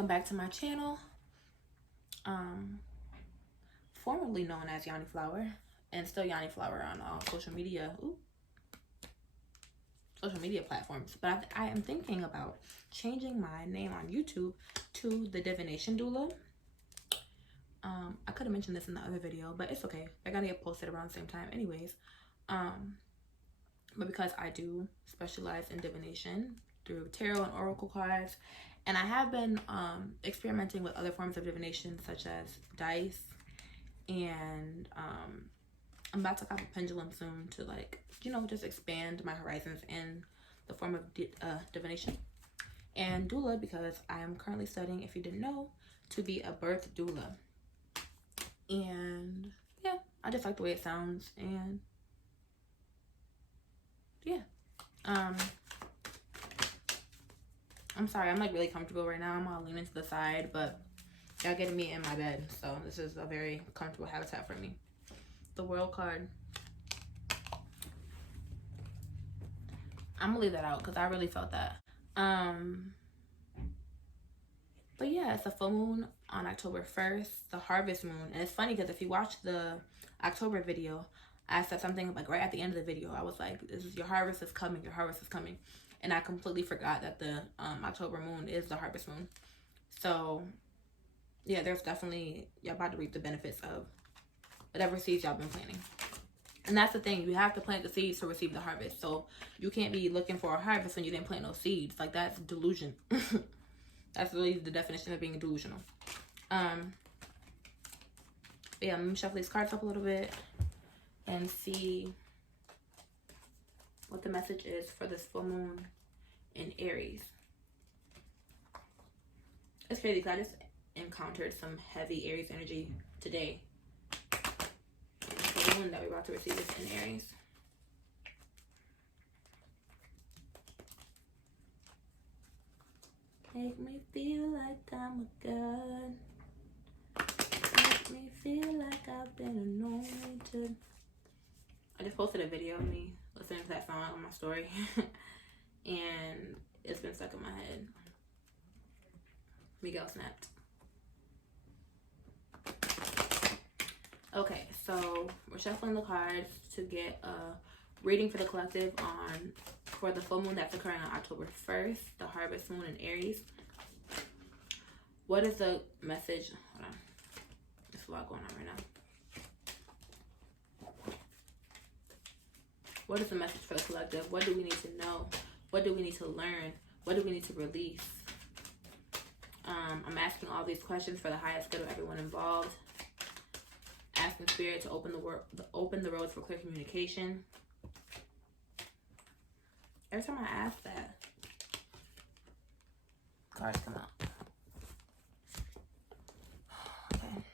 welcome back to my channel. Formerly known as yaniflower, and still yaniflower on all social media platforms. But I am thinking about changing my name on YouTube to the Divination Doula. I could have mentioned this in the other video, but it's okay. I gotta get posted around the same time anyways. But because I do specialize in divination through tarot and oracle cards, and I have been experimenting with other forms of divination such as dice, and I'm about to have a pendulum soon to, like, you know, just expand my horizons in the form of divination. And doula, because I am currently studying, if you didn't know, to be a birth doula. And yeah, I just like the way it sounds. And yeah, I'm sorry, I'm like really comfortable right now. I'm all leaning to the side, but y'all getting me in my bed, so this is a very comfortable habitat for me. The World card, I'm gonna leave that out because I really felt that. But yeah, it's a full moon on October 1st, the harvest moon. And it's funny because if you watch the October video, I said something like right at the end of the video. I was like, "This is your harvest is coming. Your harvest is coming," and I completely forgot that the October moon is the harvest moon. So yeah, there's definitely, y'all about to reap the benefits of whatever seeds y'all been planting. And that's the thing, you have to plant the seeds to receive the harvest. So you can't be looking for a harvest when you didn't plant no seeds. Like, that's delusion. That's really the definition of being delusional. But yeah, I'm gonna shuffle these cards up a little bit and see what the message is for this full moon in Aries. It's crazy because I just encountered some heavy Aries energy today. The moon that we're about to receive is in Aries. Make me feel like I'm a god. Make me feel like I've been anointed. I just posted a video of me listening to that song on my story. And it's been stuck in my head. Miguel snapped. Okay, so we're shuffling the cards to get a reading for the collective for the full moon that's occurring on October 1st, the harvest moon in Aries. What is the message? Hold on. There's a lot going on right now. What is the message for the collective? What do we need to know? What do we need to learn? What do we need to release? I'm asking all these questions for the highest good of everyone involved. Asking Spirit to open the roads for clear communication. Every time I ask that, cards come out. Okay.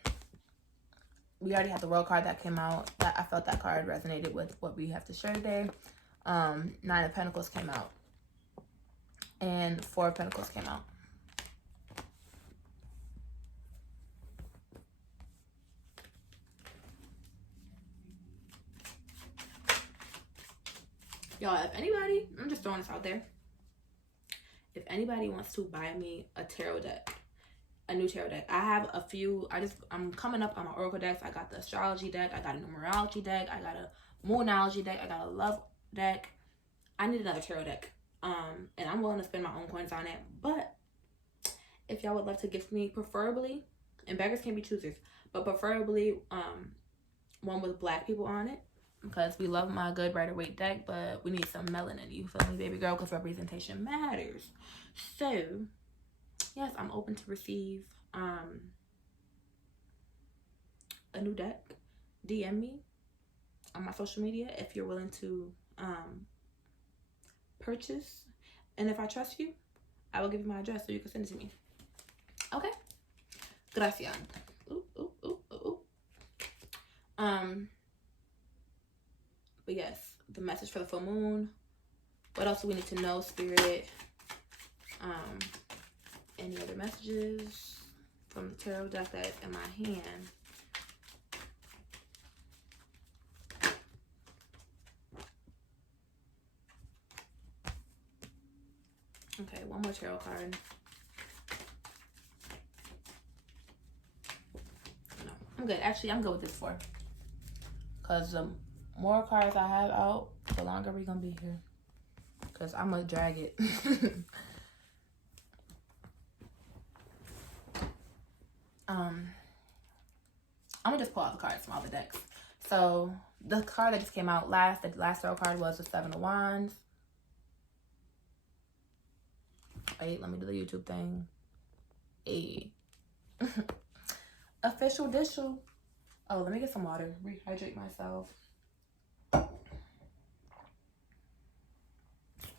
We already had the World card that came out. I felt that card resonated with what we have to share today. 9 of Pentacles came out. And 4 of Pentacles came out. Y'all, if anybody, I'm just throwing this out there. If anybody wants to buy me a tarot deck, a new tarot deck, I have a few. I'm coming up on my oracle decks. I got the astrology deck. I got a numerology deck. I got a moonology deck. I got a love deck. I need another tarot deck. And I'm willing to spend my own coins on it. But if y'all would love to gift me, preferably, and beggars can be choosers, but preferably one with black people on it. Because we love my good Rider-Waite deck, but we need some melanin. You feel me, baby girl? Because representation matters. So, yes, I'm open to receive a new deck. DM me on my social media if you're willing to purchase. And if I trust you, I will give you my address so you can send it to me. Okay? Gracias. Ooh, ooh, ooh, ooh, ooh. But yes, the message for the full moon. What else do we need to know, Spirit? Any other messages from the tarot deck that is in my hand? Okay, one more tarot card. I'm good. Actually, I'm good with this 4. Because the more cards I have out, the longer we're going to be here. Because I'm going to drag it. I'm going to just pull out the cards from all the decks. So, the card that just came out last, the last tarot card was the 7 of Wands. Wait, let me do the YouTube thing. A official dishel. Oh, let me get some water. Rehydrate myself.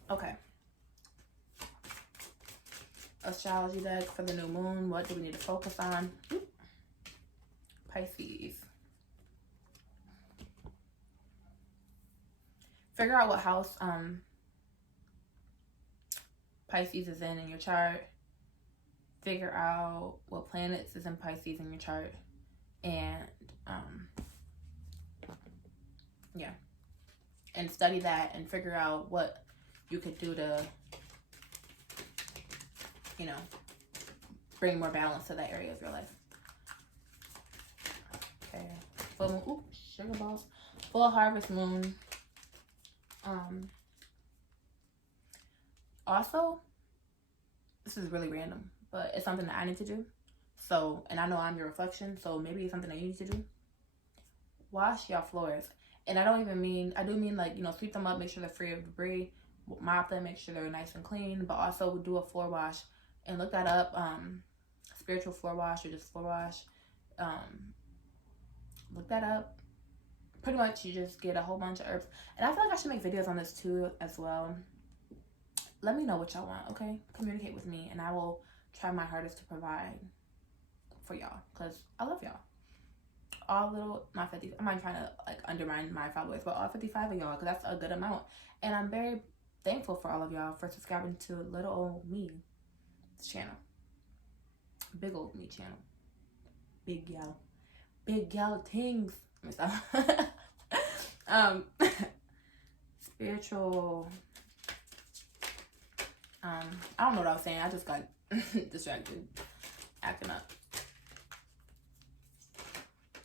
Okay. Astrology deck for the new moon. What do we need to focus on? Pisces. Figure out what house Pisces is in your chart. Figure out what planets is in Pisces in your chart. And yeah. And study that and figure out what you could do to, you know, bring more balance to that area of your life. Okay. Full moon. Ooh, sugar balls. Full harvest moon. Also, this is really random, but it's something that I need to do. So, and I know I'm your reflection, so maybe it's something that you need to do. Wash your floors. And I don't even mean, I do mean like, you know, sweep them up, make sure they're free of debris, mop them, make sure they're nice and clean, but also do a floor wash. And look that up, spiritual floor wash or just floor wash. Look that up. Pretty much you just get a whole bunch of herbs. And I feel like I should make videos on this too as well. Let me know what y'all want, okay? Communicate with me and I will try my hardest to provide for y'all because I love y'all. All little, not 50, I'm not trying to like undermine my followers, but all 55 of y'all, because that's a good amount. And I'm very thankful for all of y'all for subscribing to little old me channel. Big old me channel. Big y'all things. Let me stop. Spiritual, I don't know what I was saying. I just got distracted, acting up.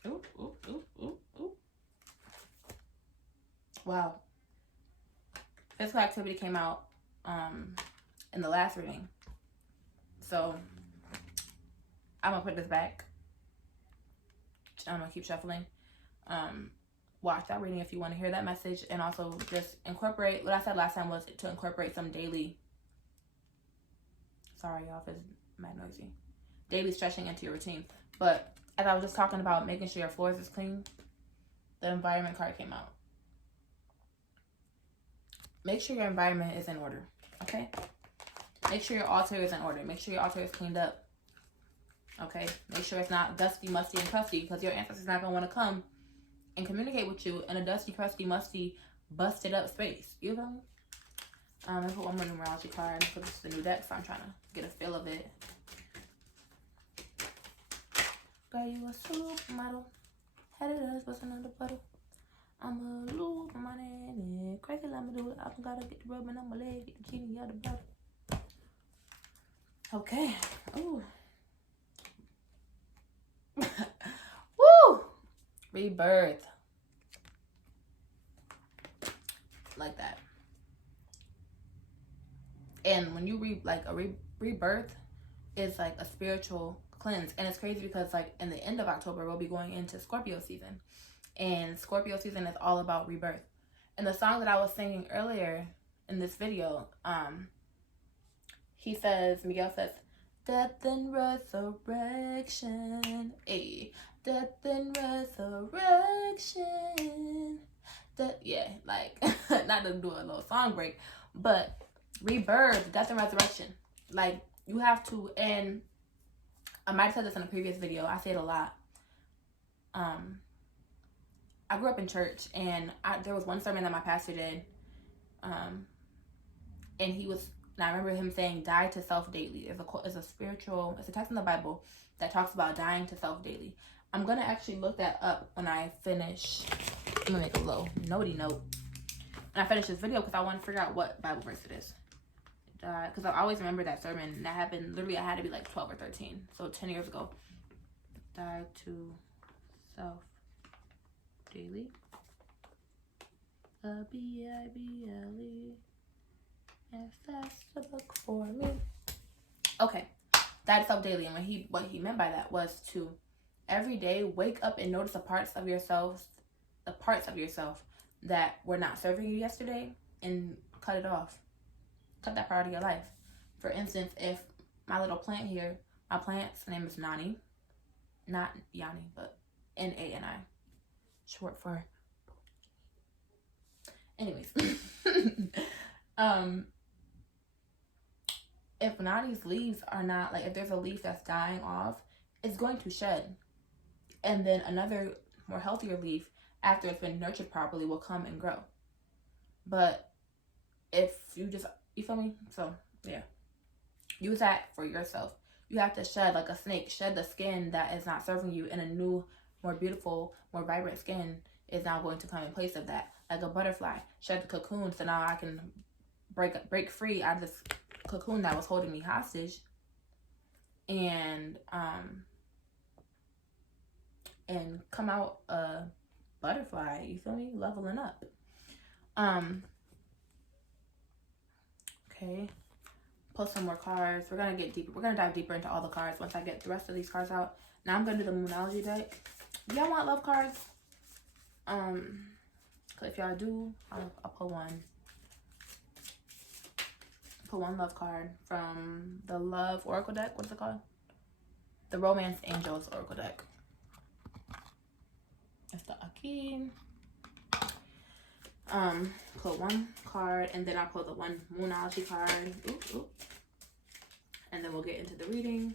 Ooh, ooh, ooh, ooh, ooh. Wow. Physical activity came out in the last reading. So I'm gonna put this back. I'm gonna keep shuffling. Watch that reading if you want to hear that message, and also just incorporate what I said last time was to incorporate some daily, sorry y'all if it's mad noisy, daily stretching into your routine. But as I was just talking about making sure your floors is clean, the environment card came out. Make sure your environment is in order, okay? Make sure your altar is in order. Make sure your altar is cleaned up, okay? Make sure it's not dusty, musty, and crusty, because your ancestors not gonna want to come and communicate with you in a dusty, crusty, musty, busted up space. You know? I'm gonna put one more numerology card because it's the new deck, so I'm trying to get a feel of it. Girl, you a supermodel. Had it us, what's another puddle? I'm a lose my money. Crazy, let me do it. I gotta get the rubbing on my leg, get the genie out the bottle. Okay. Ooh. Woo! Rebirth. Like that. And when you rebirth is like a spiritual cleanse. And it's crazy because like in the end of October, we'll be going into Scorpio season. And Scorpio season is all about rebirth. And the song that I was singing earlier in this video, Miguel says, death and resurrection. Ay, death and resurrection. Yeah, like, not to do a little song break, but rebirth, death and resurrection. Like, you have to, and I might have said this in a previous video, I say it a lot. I grew up in church, and there was one sermon that my pastor did, and I remember him saying, die to self daily. It's a text in the Bible that talks about dying to self daily. I'm going to actually look that up when I finish. I'm going to make a little notey note when I finish this video because I want to figure out what Bible verse it is. Because I always remember that sermon, and that happened, literally I had to be like 12 or 13, so 10 years ago. Die to self daily. Bible. Yes, that's the book for me. Okay, that is self daily, and what he meant by that was to every day wake up and notice the parts of yourself that were not serving you yesterday, and cut it off. Cut that part of your life. For instance, if my little plant here, my plant's name is Nani, not Yanni, but Nani, short for. Anyways, if Nani's leaves are not, like, if there's a leaf that's dying off, it's going to shed. And then another more healthier leaf, after it's been nurtured properly, will come and grow. But if you feel me? So, yeah. Use that for yourself. You have to shed like a snake. Shed the skin that is not serving you, and a new, more beautiful, more vibrant skin is now going to come in place of that. Like a butterfly. Shed the cocoon so now I can break free out of this cocoon that was holding me hostage. And come out a butterfly. You feel me? Leveling up. Okay. Pull some more cards. We're gonna get deeper. We're gonna dive deeper into all the cards once I get the rest of these cards out. Now I'm gonna do the Moonology deck. Do y'all want love cards? If y'all do, I'll pull one. Pull one love card from the Love Oracle deck. What is it called? The Romance Angels Oracle deck. That's the Akeem. Pull one card, and then I'll pull the one Moonology card. Ooh. And then we'll get into the reading.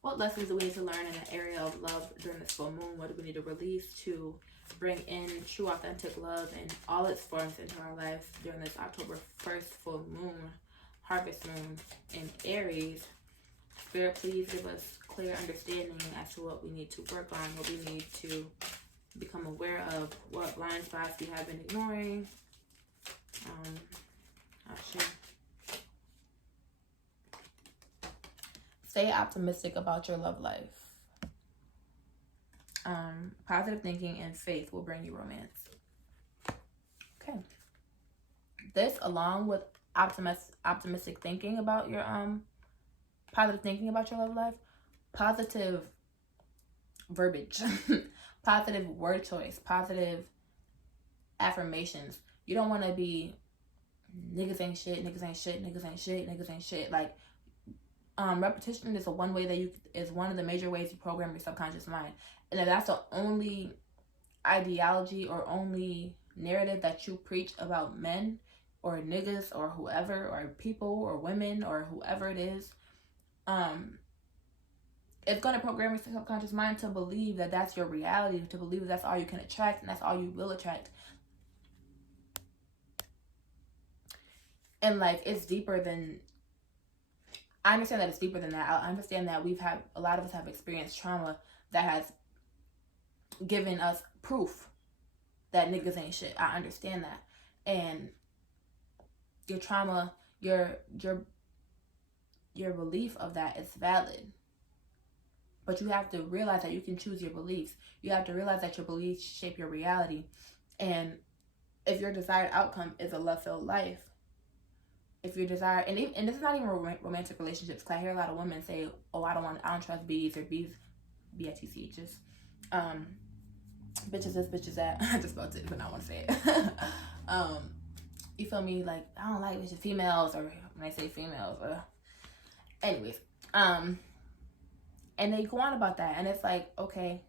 What lessons do we need to learn in the area of love during this full moon? What do we need to release to bring in true, authentic love in all its forms into our lives during this October 1st full moon, harvest moon in Aries? Spirit, please give us clear understanding as to what we need to work on, what we need to become aware of, what blind spots we have been ignoring. Stay optimistic about your love life. Positive thinking and faith will bring you romance. Okay. This, along with optimistic thinking about your positive thinking about your love life, positive verbiage, positive word choice, positive affirmations. You don't want to be niggas ain't shit, niggas ain't shit, niggas ain't shit, niggas ain't shit. Like, repetition is one of the major ways you program your subconscious mind. And if that's the only ideology or only narrative that you preach about men or niggas or whoever or people or women or whoever it is, it's going to program your subconscious mind to believe that that's your reality, to believe that that's all you can attract and that's all you will attract. And like, it's deeper than, I understand that it's deeper than that. I understand that a lot of us have experienced trauma that has given us proof that niggas ain't shit. I understand that. And your trauma, your belief of that is valid. But you have to realize that you can choose your beliefs. You have to realize that your beliefs shape your reality. And if your desired outcome is a love-filled life, if your desire, and this is not even romantic relationships, because I hear a lot of women say, oh, I don't trust B's, or B's, B-I-T-C, just, bitches this, bitches that. I just spelled it, but I want to say it. You feel me? Like, I don't like bitches, females, or when I say females, anyways, and they go on about that, and it's like, okay,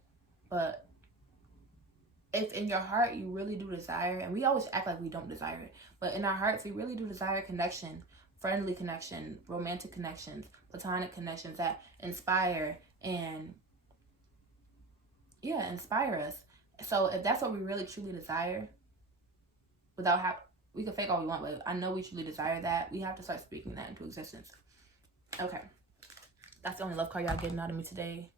but if in your heart you really do desire, and we always act like we don't desire it, but in our hearts we really do desire connection, friendly connection, romantic connections, platonic connections that inspire and inspire us. So if that's what we really truly desire, we can fake all we want, but I know we truly desire that, we have to start speaking that into existence. Okay, that's the only love card y'all getting out of me today.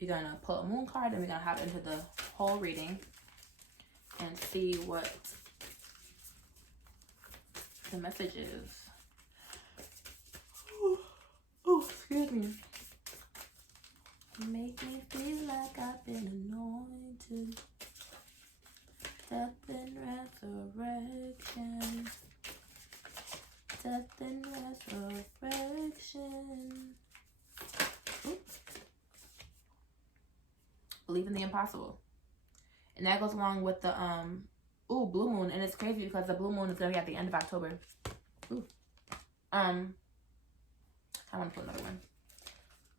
We're gonna pull a moon card, and we're gonna hop into the whole reading. and see what the message is. Oh, excuse me. Make me feel like I've been anointed. Death and resurrection. Death and resurrection. Oops. Believe in the impossible. And that goes along with the blue moon. And it's crazy because the blue moon is gonna be at the end of October. Ooh. I want to put another one.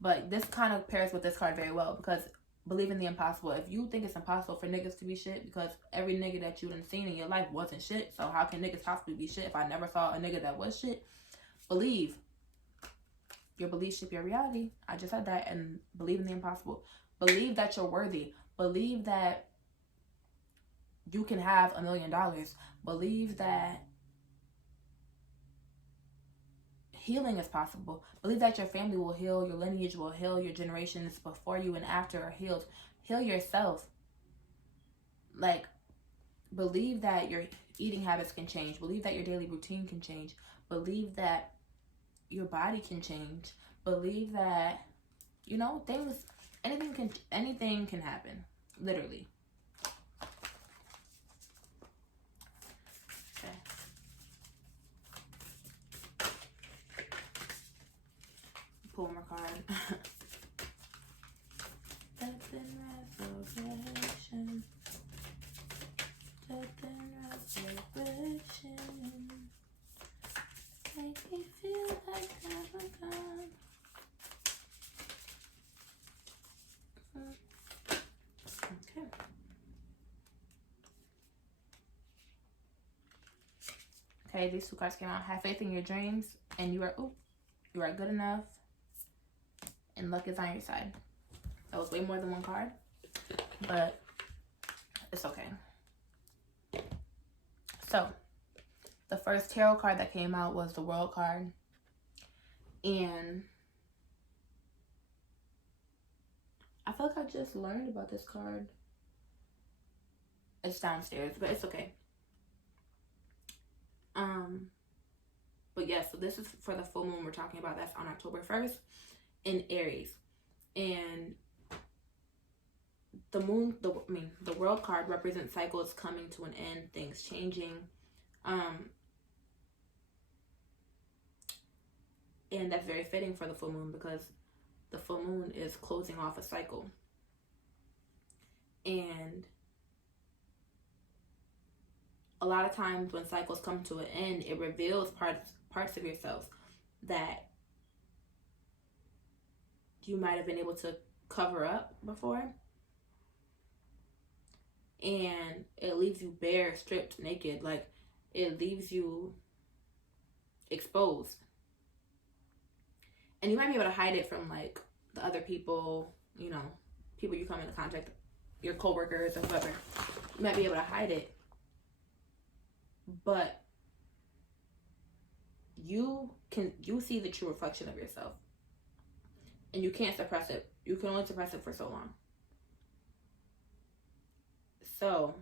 But this kind of pairs with this card very well because believe in the impossible. If you think it's impossible for niggas to be shit, because every nigga that you done seen in your life wasn't shit, so how can niggas possibly be shit if I never saw a nigga that was shit? Believe. Your belief shape your reality. I just said that. And believe in the impossible. Believe that you're worthy. Believe that you can have $1 million. Believe that healing is possible. Believe that your family will heal, your lineage will heal, your generations before you and after are healed. Heal yourself. Like, believe that your eating habits can change. Believe that your daily routine can change. Believe that your body can change. Believe that, you know, anything can happen. Literally. Okay. Pull one more card. Death and resurrection. Death and resurrection. Make me feel like I'm gone. Okay. Okay, these two cards came out. Have faith in your dreams, and you are good enough, and luck is on your side. That was way more than one card, but it's okay. So, the first tarot card that came out was the World card, and I feel like I just learned about this card. It's downstairs, but it's okay. But yeah, so this is for the full moon we're talking about. That's on October 1st in Aries. And the moon, the World card represents cycles coming to an end, things changing. And that's very fitting for the full moon because the full moon is closing off a cycle. And a lot of times when cycles come to an end, it reveals parts of yourself that you might have been able to cover up before. And it leaves you bare, stripped, naked. Like, it leaves you exposed. And you might be able to hide it from, like, the other people, you know, people you come into contact, your coworkers or whoever. You might be able to hide it. But you see the true reflection of yourself. And you can't suppress it. You can only suppress it for so long. So,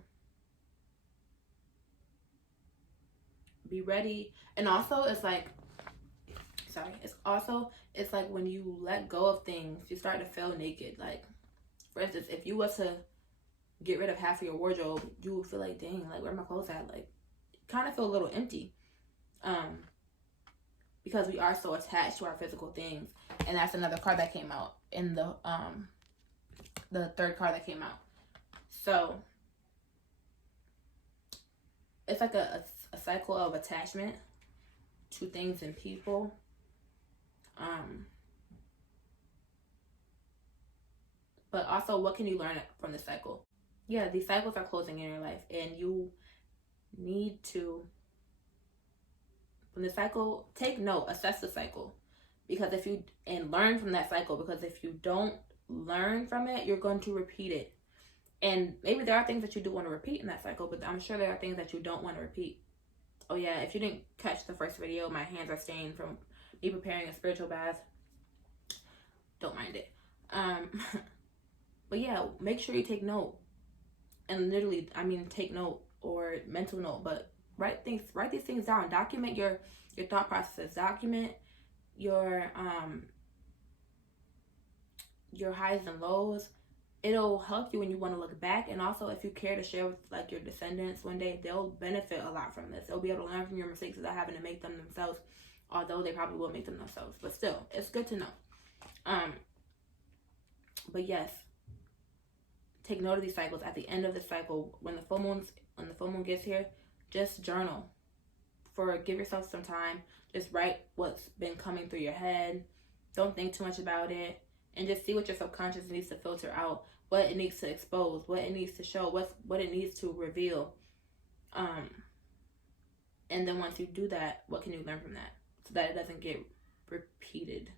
be ready. And also, it's like when you let go of things, you start to feel naked. Like, for instance, if you was to get rid of half of your wardrobe, you would feel like, dang, like, where are my clothes at? Like, kind of feel a little empty. Because we are so attached to our physical things. And that's another card that came out in the third card that came out. So, it's like a cycle of attachment to things and people. But also, what can you learn from this cycle? Yeah, these cycles are closing in your life, and you need to, from the cycle, take note, assess the cycle, because and learn from that cycle, because if you don't learn from it, you're going to repeat it. And maybe there are things that you do want to repeat in that cycle, but I'm sure there are things that you don't want to repeat. Oh yeah, if you didn't catch the first video, my hands are stained from me preparing a spiritual bath. Don't mind it. But yeah, make sure you take note and literally, I mean, take note or mental note, but write these things down. Document your thought processes. Document your highs and lows. It'll help you when you want to look back, and also if you care to share with like your descendants one day, they'll benefit a lot from this. They'll be able to learn from your mistakes without having to make them themselves, although they probably will make them themselves, but still, it's good to know. But yes, take note of these cycles. At the end of the cycle, when the full moon gets here, just journal. Give yourself some time. Just write what's been coming through your head. Don't think too much about it, and just see what your subconscious needs to filter out, what it needs to expose, what it needs to show, what it needs to reveal. And then once you do that, what can you learn from that so that it doesn't get repeated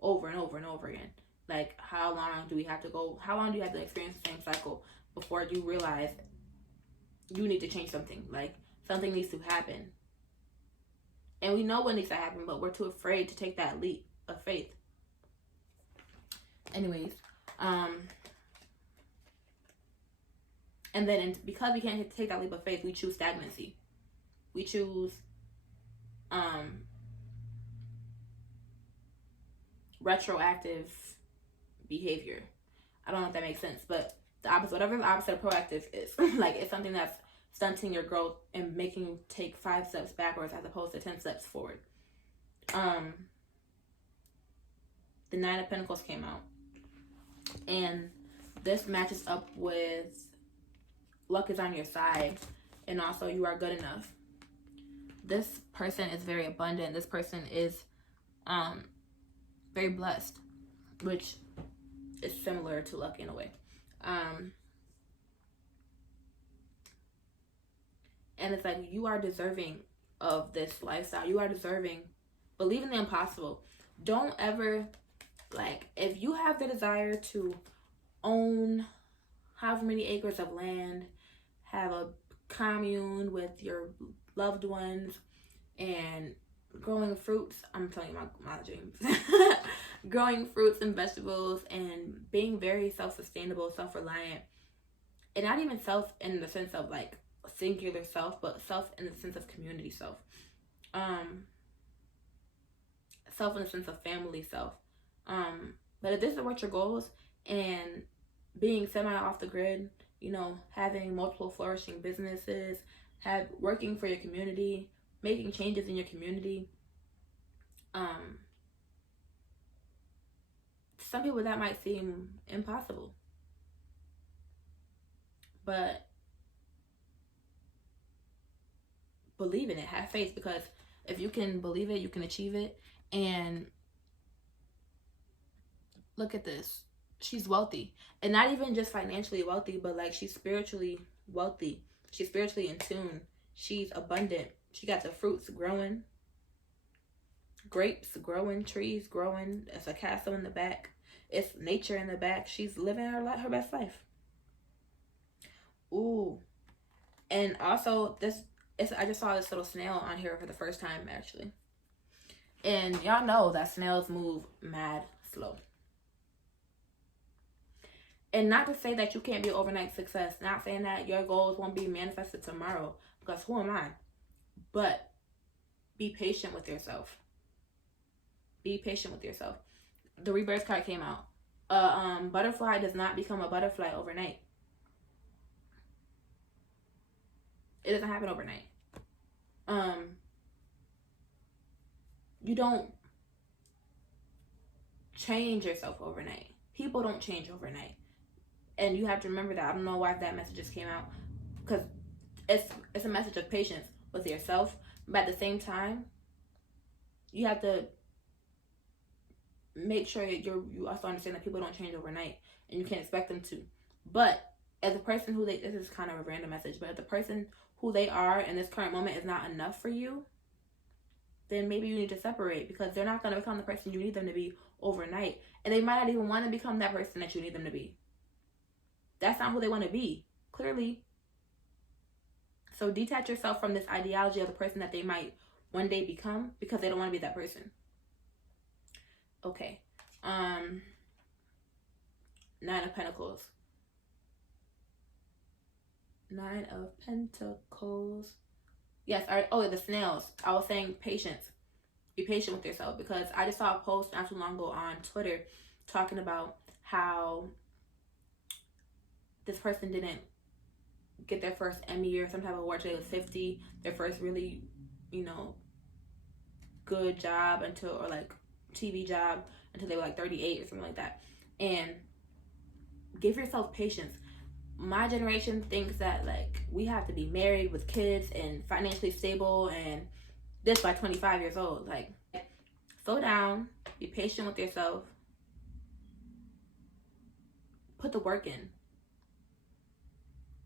over and over and over again? Like, how long do you have to experience the same cycle before you realize you need to change something? Like, something needs to happen. And we know what needs to happen, but we're too afraid to take that leap of faith. Anyways, and then because we can't take that leap of faith, we choose stagnancy. We choose retroactive behavior. I don't know if that makes sense, but the opposite, whatever the opposite of proactive is, like, it's something that's stunting your growth and making you take 5 steps backwards as opposed to 10 steps forward. The 9 of Pentacles came out, and this matches up with luck is on your side, and also you are good enough. This person is very abundant. This person is very blessed, which is similar to luck in a way. And it's like, you are deserving of this lifestyle. You are deserving. Believe in the impossible. Don't ever, like, if you have the desire to own however many acres of land, have a commune with your loved ones, and growing fruits, I'm telling you my dreams. Growing fruits and vegetables and being very self-sustainable, self-reliant. And not even self in the sense of like singular self, but self in the sense of community self. Self in the sense of family self. But if this is what your goals, and being semi off the grid, you know, having multiple flourishing businesses, working for your community, making changes in your community, some people that might seem impossible, but believe in it, have faith, because if you can believe it, you can achieve it. And look at this, she's wealthy, and not even just financially wealthy, but like she's spiritually wealthy. She's spiritually in tune. She's abundant. She got the fruits growing, grapes growing, trees growing. It's a castle in the back. It's nature in the back. She's living her best life. Ooh. And also I just saw this little snail on here for the first time, actually. And y'all know that snails move mad slow. And not to say that you can't be overnight success. Not saying that your goals won't be manifested tomorrow, because who am I? But be patient with yourself. Be patient with yourself. The rebirth card came out. A butterfly does not become a butterfly overnight. It doesn't happen overnight. You don't change yourself overnight. People don't change overnight. And you have to remember that. I don't know why that message just came out, because it's a message of patience with yourself, but at the same time, you have to make sure that you also understand that people don't change overnight, and you can't expect them to. But as a person this is kind of a random message, but if the person who they are in this current moment is not enough for you, then maybe you need to separate, because they're not going to become the person you need them to be overnight, and they might not even want to become that person that you need them to be. That's not who they want to be, clearly. So detach yourself from this ideology of the person that they might one day become, because they don't want to be that person. Okay. 9 of Pentacles. Nine of Pentacles. Yes, the snails. I was saying patience. Be patient with yourself, because I just saw a post not too long ago on Twitter talking about how this person didn't get their first Emmy or some type of award till they was 50, their first really, good job or like TV job until they were like 38 or something like that. And give yourself patience. My generation thinks that like we have to be married with kids and financially stable and this by 25 years old. Like, slow down, be patient with yourself, put the work in.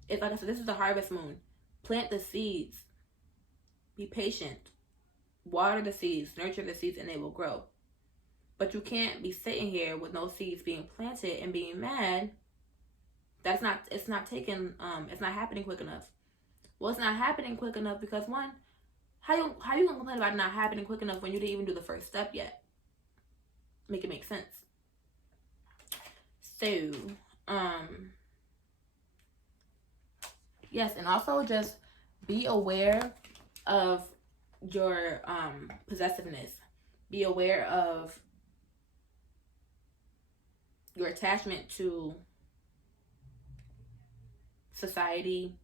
It's like I said, this is the harvest moon. Plant the seeds, be patient, water the seeds, nurture the seeds, and they will grow. But you can't be sitting here with no seeds being planted and being mad. It's not happening quick enough. Well, it's not happening quick enough because one, how you gonna complain about it not happening quick enough when you didn't even do the first step yet? Make it make sense. So, yes, and also just be aware of your possessiveness. Be aware of your attachment to society,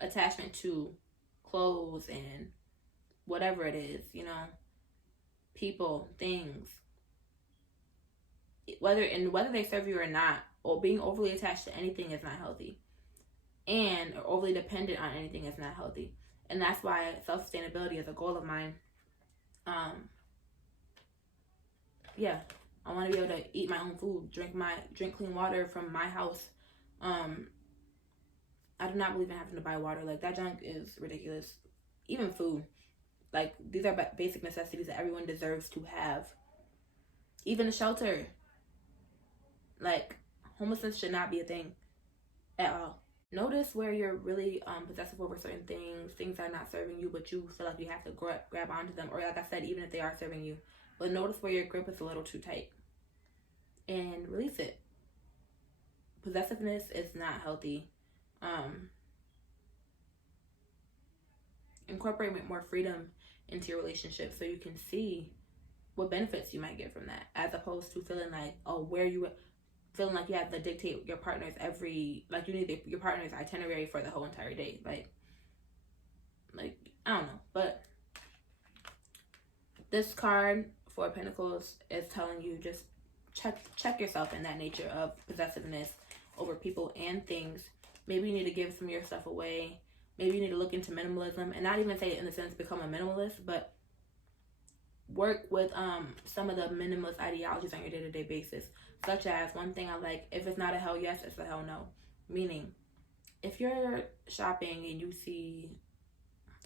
attachment to clothes and whatever it is, people, things, whether they serve you or not, or being overly attached to anything is not healthy, and overly dependent on anything is not healthy. And that's why self-sustainability is a goal of mine. I want to be able to eat my own food, drink clean water from my house. I do not believe in having to buy water. Like, that junk is ridiculous. Even food. Like, these are basic necessities that everyone deserves to have. Even a shelter. Like, homelessness should not be a thing at all. Notice where you're really possessive over certain things that are not serving you, but you feel like you have to grab onto them. Or like I said, even if they are serving you. But notice where your grip is a little too tight. And release it. Possessiveness is not healthy. Incorporate more freedom into your relationship so you can see what benefits you might get from that, as opposed to feeling like, feeling like you have to dictate your partner's you need your partner's itinerary for the whole entire day. Like I don't know, but this card, Four of Pentacles, is telling you just check yourself in that nature of possessiveness over people and things. Maybe you need to give some of your stuff away. Maybe you need to look into minimalism, and not even say it in the sense become a minimalist, but work with some of the minimalist ideologies on your day-to-day basis. Such as, one thing I like, if it's not a hell yes, it's a hell no. Meaning, if you're shopping and you see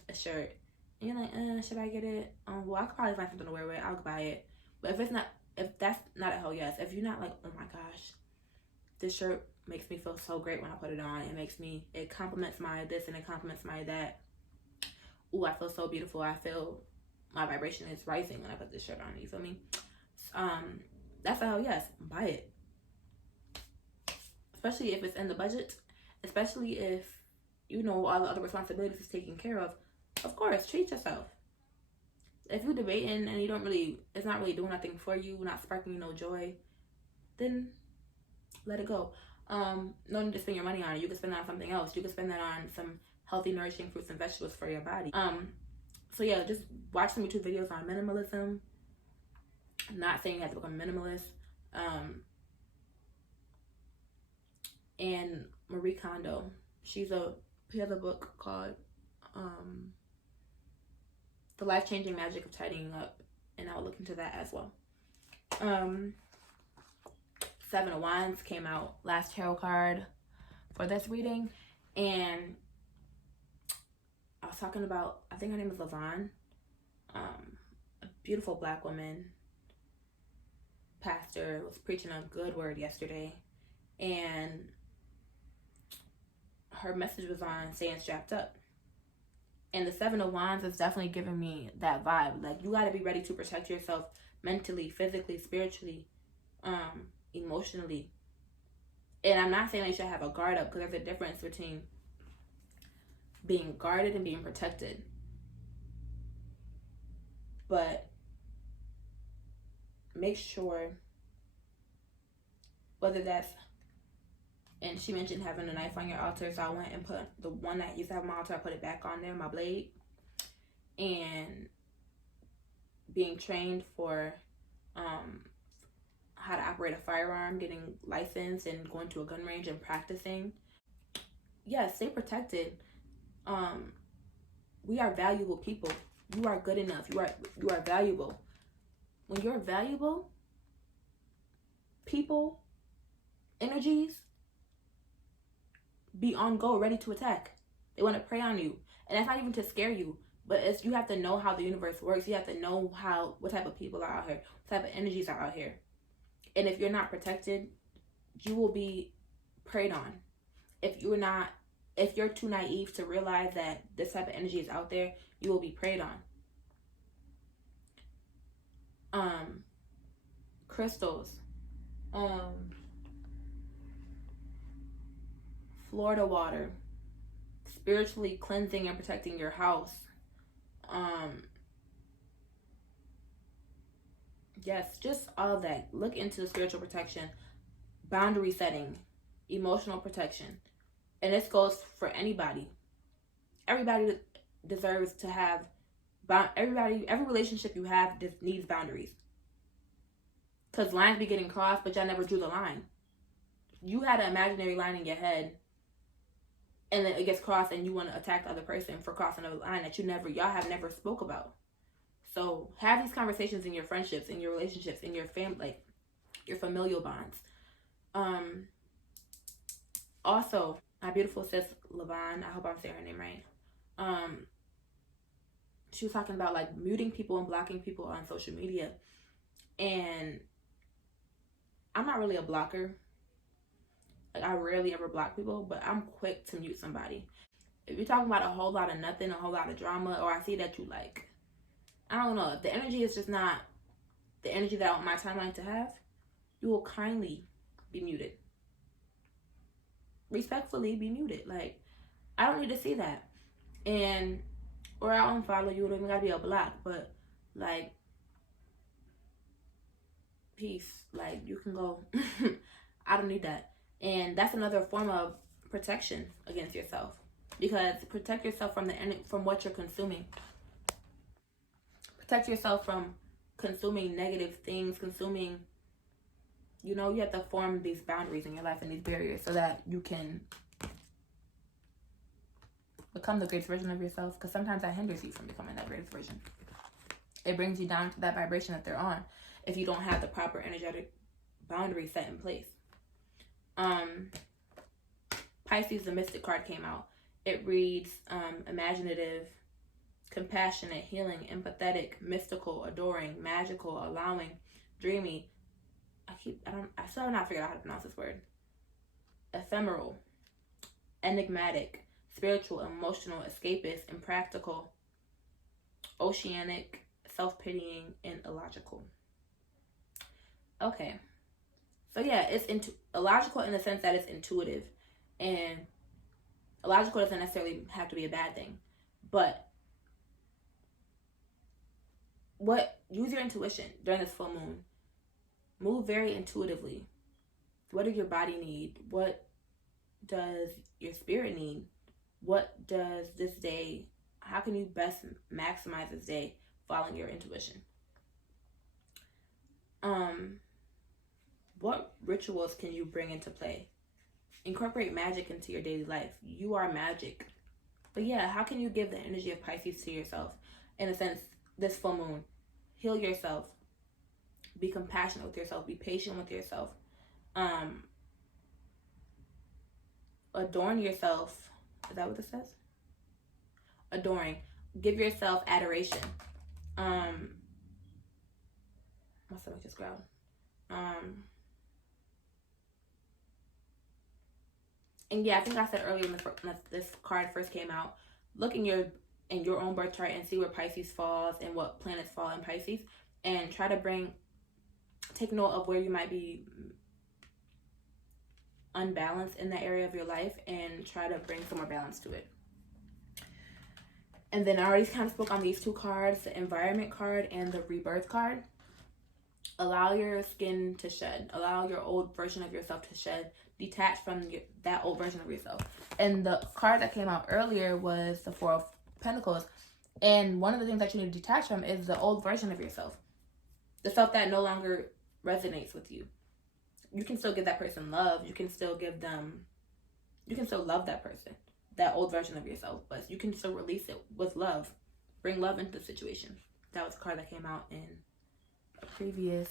a shirt and you're like, should I get it? Well, I could probably find something to wear with it. I'll buy it. But if that's not a hell yes, if you're not like, oh my gosh, this shirt makes me feel so great when I put it on. It complements my this and it complements my that. Ooh, I feel so beautiful. I feel my vibration is rising when I put this shirt on. You feel me? That's a hell yes. Buy it. Especially if it's in the budget. Especially if all the other responsibilities is taken care of. Of course, treat yourself. If you're debating and it's not really doing nothing for you, not sparking no joy, then let it go. No need to spend your money on it. You can spend that on something else. You can spend that on some healthy, nourishing fruits and vegetables for your body. So yeah, just watch some YouTube videos on minimalism. I'm not saying you have to become a minimalist. And Marie Kondo, she has a book called The Life-Changing Magic of Tidying Up, and I'll look into that as well. Seven of Wands came out, last tarot card for this reading, and I was talking about, I think her name is Lavon, a beautiful black woman, pastor, was preaching a good word yesterday, and her message was on staying strapped up. And the Seven of Wands is definitely giving me that vibe. Like, you got to be ready to protect yourself mentally, physically, spiritually, emotionally. And I'm not saying that you should have a guard up, because there's a difference between being guarded and being protected. But make sure, whether that's, and she mentioned having a knife on your altar, so I went and put the one that used to have my altar, I put it back on there, my blade. And being trained for how to operate a firearm, getting licensed and going to a gun range and practicing. Yeah, stay protected. We are valuable people. You are good enough. You are valuable. When you're valuable, people, energies be on go, ready to attack. They want to prey on you. And that's not even to scare you, but it's, you have to know how the universe works. You have to know what type of people are out here, what type of energies are out here. And if you're not protected, you will be preyed on. If you're too naive to realize that this type of energy is out there, you will be preyed on. Crystals. Florida water. Spiritually cleansing and protecting your house. Yes, just all of that. Look into the spiritual protection, boundary setting, emotional protection. And this goes for anybody. Everybody deserves to have every relationship you have needs boundaries. Because lines be getting crossed, but y'all never drew the line. You had an imaginary line in your head, and then it gets crossed, and you want to attack the other person for crossing a line that y'all have never spoke about. So have these conversations in your friendships, in your relationships, in your family, like your familial bonds. Also, my beautiful sis Levon, I hope I'm saying her name right. She was talking about like muting people and blocking people on social media, and I'm not really a blocker. Like, I rarely ever block people, but I'm quick to mute somebody. If you're talking about a whole lot of nothing, a whole lot of drama, or I see that you like, I don't know, if the energy is just not the energy that I want my timeline to have, you will kindly be muted. Respectfully be muted. Like, I don't need to see that. And, or I'll unfollow you. It don't even gotta be a block, but like, peace. Like, you can go. I don't need that. And that's another form of protection against yourself, because protect yourself from what you're consuming. Protect yourself from consuming negative things, you have to form these boundaries in your life and these barriers so that you can become the greatest version of yourself, because sometimes that hinders you from becoming that greatest version. It brings you down to that vibration that they're on if you don't have the proper energetic boundaries set in place. Pisces, the Mystic card came out. It reads imaginative, compassionate, healing, empathetic, mystical, adoring, magical, allowing, dreamy. I still have not figured out how to pronounce this word. Ephemeral, enigmatic, spiritual, emotional, escapist, impractical, oceanic, self-pitying, and illogical. Okay. So yeah, it's illogical in the sense that it's intuitive, and illogical doesn't necessarily have to be a bad thing, but use your intuition during this full moon. Move very intuitively. What does your body need? What does your spirit need? What does this day, how can you best maximize this day following your intuition? What rituals can you bring into play? Incorporate magic into your daily life. You are magic. But yeah, how can you give the energy of Pisces to yourself? In a sense, this full moon. Heal yourself. Be compassionate with yourself. Be patient with yourself. Adorn yourself. Is that what this says? Adoring. Give yourself adoration. My stomach just growled. And yeah, I think I said earlier when this card first came out, look in your own birth chart and see where Pisces falls and what planets fall in Pisces, and try to take note of where you might be unbalanced in that area of your life and try to bring some more balance to it. And then I already kind of spoke on these two cards, the environment card and the rebirth card. Allow your skin to shed. Allow your old version of yourself to shed. Detach from that old version of yourself. And the card that came out earlier was the Four of Pentacles. And one of the things that you need to detach from is the old version of yourself. The self that no longer resonates with you. You can still give that person love. You can still love that person, that old version of yourself, but you can still release it with love. Bring love into the situation. That was a card that came out in a previous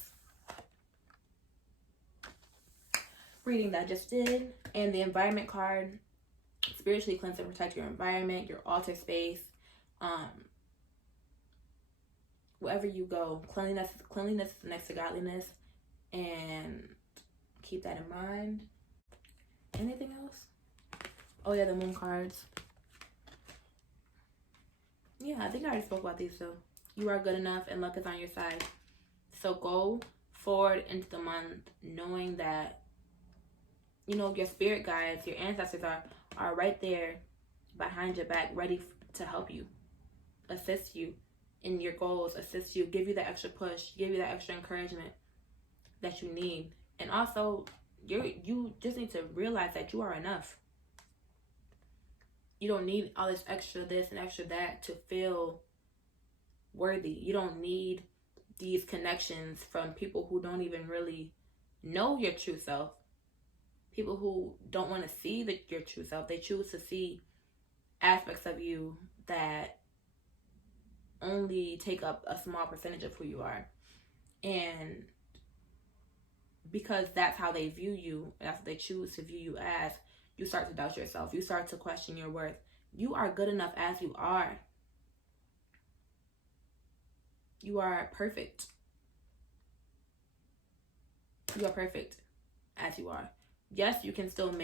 reading that I just did. And the environment card, spiritually cleanse and protect your environment, your altar space. Wherever you go, cleanliness is next to godliness, and keep that in mind. Anything else? Oh yeah, the moon cards. Yeah, I think I already spoke about these though. You are good enough and luck is on your side. So go forward into the month knowing that, you know, your spirit guides, your ancestors are right there behind your back, ready to help you, assist you in your goals, assist you, give you that extra push, give you that extra encouragement that you need. And also, you just need to realize that you are enough. You don't need all this extra this and extra that to feel worthy. You don't need these connections from people who don't even really know your true self. People who don't want to see your true self. They choose to see aspects of you that only take up a small percentage of who you are. And because that's how they view you, that's what they choose to view you as, you start to doubt yourself. You start to question your worth. You are good enough as you are. You are perfect. You are perfect as you are. Yes, you can still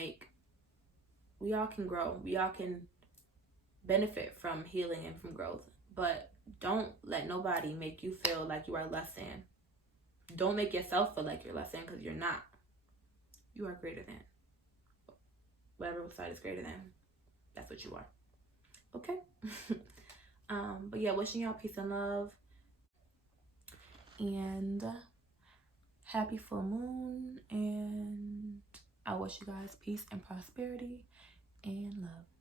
we all can grow. We all can benefit from healing and from growth. But don't let nobody make you feel like you are less than. Don't make yourself feel like you're less than, because you're not. You are greater than. Whatever side is greater than, that's what you are. Okay? But yeah, wishing y'all peace and love. And happy full moon. And I wish you guys peace and prosperity and love.